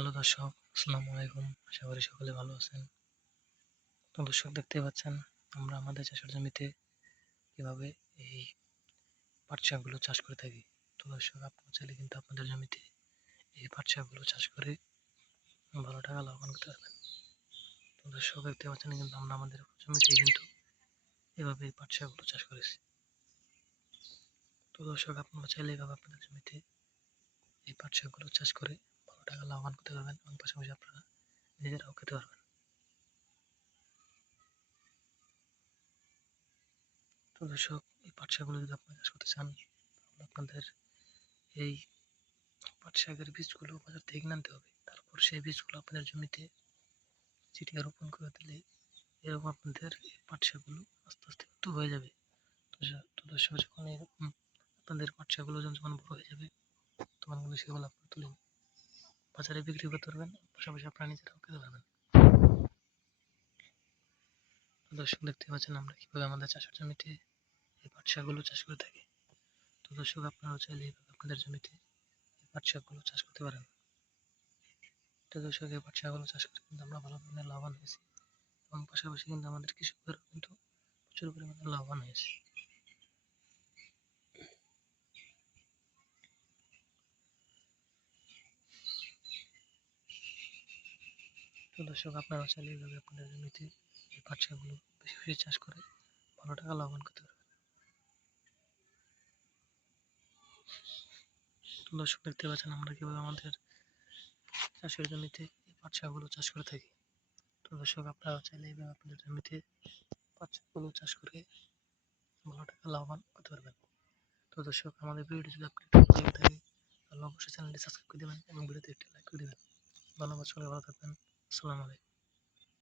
Hello দর্শক, আসসালামু আলাইকুম। আশা করি সকলে ভালো আছেন। তো দর্শক দেখতে পাচ্ছেন আমরা আমাদের চাষের জমিতে কিভাবে এই পাট শাকগুলো চাষ করে থাকি। তো দর্শক আপনারা চাইলে কিন্তু আপনাদের জমিতে এই পাট শাকগুলো চাষ করে ভালো টাকা লাভবান করতে পারবেন। তো দর্শক দেখতে পাচ্ছেন কিন্তু আমরা আমাদের জমিতে কিন্তু এভাবে এই পাট শাকগুলো চাষ করেছি। তো দর্শক আপনারা চাইলে এভাবে আপনাদের জমিতে এই পাট শাকগুলো চাষ করে ভালো টাকা লাভবান করতে পারবেন এবং পাশাপাশি আপনারা নিজেরাও খেতে পারবেন। তো দর্শক এই পাট শাকগুলো যদি আপনারা চাষ করতে চান তাহলে আপনাদের এই পাট শাকের বীজগুলো বাজার থেকে কিনে আনতে হবে। তারপর সেই বীজগুলো আপনাদের জমিতে ছিটিয়ে রোপণ করে দিলে এরকম আপনাদের এই পাট শাকগুলো আস্তে আস্তে বড় হয়ে যাবে। তো দর্শক যখন এরকম আপনাদের পাট শাকগুলো যখন বড় হয়ে যাবে তখন কিন্তু সেগুলো আপনারা তুলে বাজারে বিক্রি করতে পারবেন, পাশাপাশি আপনারা নিজেরাও খেতে পারবেন। তো দর্শক দেখতে পাচ্ছেন আমরা কিভাবে আমাদের চাষের জমিতে এই পাট শাকগুলো চাষ করে থাকি। তো দর্শক আপনারাও চাইলে এইভাবে আপনাদের জমিতে এই পাট শাকগুলো চাষ করতে পারেন। তো দর্শক এই পাট শাকগুলো চাষ করে কিন্তু আমরা ভালো ধরনের লাভবান হয়েছি এবং পাশাপাশি কিন্তু আমাদের কৃষকদেরও কিন্তু প্রচুর পরিমাণে লাভবান হয়েছে। তো দর্শক আপনারা চাইলে এইভাবে আপনাদের জমিতে এই পাট শাকগুলো বেশি বেশি চাষ করে ভালো টাকা লাভবান করতে পারবেন। তো দর্শক দেখতে পাচ্ছেন আমরা কিভাবে আমাদের চাষের জমিতে এই পাট শাকগুলো চাষ করে থাকি। তো দর্শক আপনারা চাইলে এইভাবে আপনাদের জমিতে পাট শাকগুলো চাষ করে ভালো টাকা লাভবান করতে পারবেন। তো দর্শক আমাদের ভিডিওটি যদি আপনার ভালো লেগে থাকে তাহলে অবশ্যই চ্যানেলটি সাবস্ক্রাইব করে দেবেন এবং ভিডিওতে একটি লাইক করে দেবেন। ধন্যবাদ, সবাই ভালো থাকবেন। আসসালামু আলাইকুম।